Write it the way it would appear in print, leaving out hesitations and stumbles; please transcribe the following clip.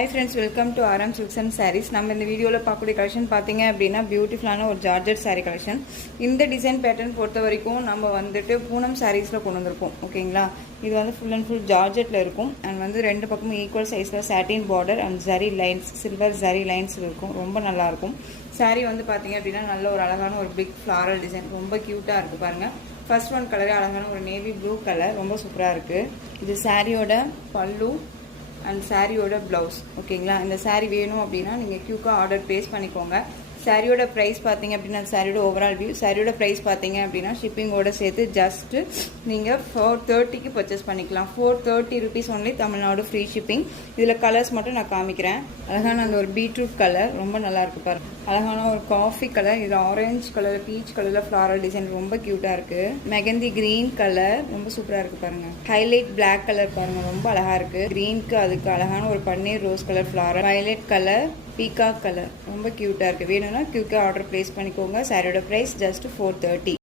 Hi friends, welcome to RM Silks and Sarees. நம்ம இந்த வீடியோல பார்க்கக்கூடிய கலெக்ஷன் பாத்தீங்க அப்படினா பியூட்டிஃபுல்லான ஒரு ஜார்ஜெட் saree கலெக்ஷன். இந்த டிசைன் பேட்டர்ன் பொறுத்த வரைக்கும் நம்ம வந்துட்டு பூனம் sareesல கொண்டு வந்திருக்கோம். ஓகேங்களா? இது வந்து full and full ஜார்ஜெட்ல இருக்கும். and வந்து ரெண்டு பக்கமும் ஈக்குவல் சைஸ்ல satin border and zari lines, silver zari lines இருக்கும். ரொம்ப நல்லா இருக்கும். saree வந்து பாத்தீங்க அப்படினா நல்ல ஒரு அழகான ஒரு big floral design. ரொம்ப கியூட்டா இருக்கு பாருங்க. ஃபர்ஸ்ட் ஒன் கலர் அழகான ஒரு நேவி ப்ளூ கலர் ரொம்ப சூப்பரா இருக்கு. இது சாரியோட பல்லு and சாரியோட ப்ளவுஸ். ஓகேங்களா? இந்த சாரி வேணும் அப்படின்னா நீங்கள் குயிக்காக ஆர்டர் ப்ளேஸ் பண்ணிக்கோங்க. சாரியோட ப்ரைஸ் பார்த்தீங்க அப்படின்னா சாரியோட ஓவரால் வியூ, சாரியோட ப்ரைஸ் பார்த்தீங்க அப்படின்னா ஷிப்பிங்கோட சேர்த்து ஜஸ்ட்டு நீங்கள் 430க்கு பர்ச்சேஸ் பண்ணிக்கலாம். 430 rupees only, Tamil Nadu free shipping. இதில் கலர்ஸ் மட்டும் நான் காமிக்கிறேன். அழகான அந்த ஒரு பீட்ரூட் கலர் ரொம்ப நல்லா இருக்கு பாருங்க. அழகான ஒரு காஃபி கலர், இது ஆரஞ்சு கலர், பீச் கலரில் ஃப்ளாரல் டிசைன் ரொம்ப க்யூட்டாக இருக்குது. மெகந்தி க்ரீன் கலர் ரொம்ப சூப்பராக இருக்குது பாருங்கள். ஹைலைட் பிளாக் கலர் பாருங்கள், ரொம்ப அழகாக இருக்குது. க்ரீனுக்கு அதுக்கு அழகான ஒரு பன்னீர் rose colour floral, violet colour, peacock colour ரொம்ப க்யூட்டாக இருக்குது. வேணும்னா குயிக்காக ஆர்டர் ப்ளேஸ் பண்ணிக்கோங்க. சாரியோட ப்ரைஸ் ஜஸ்ட் 430.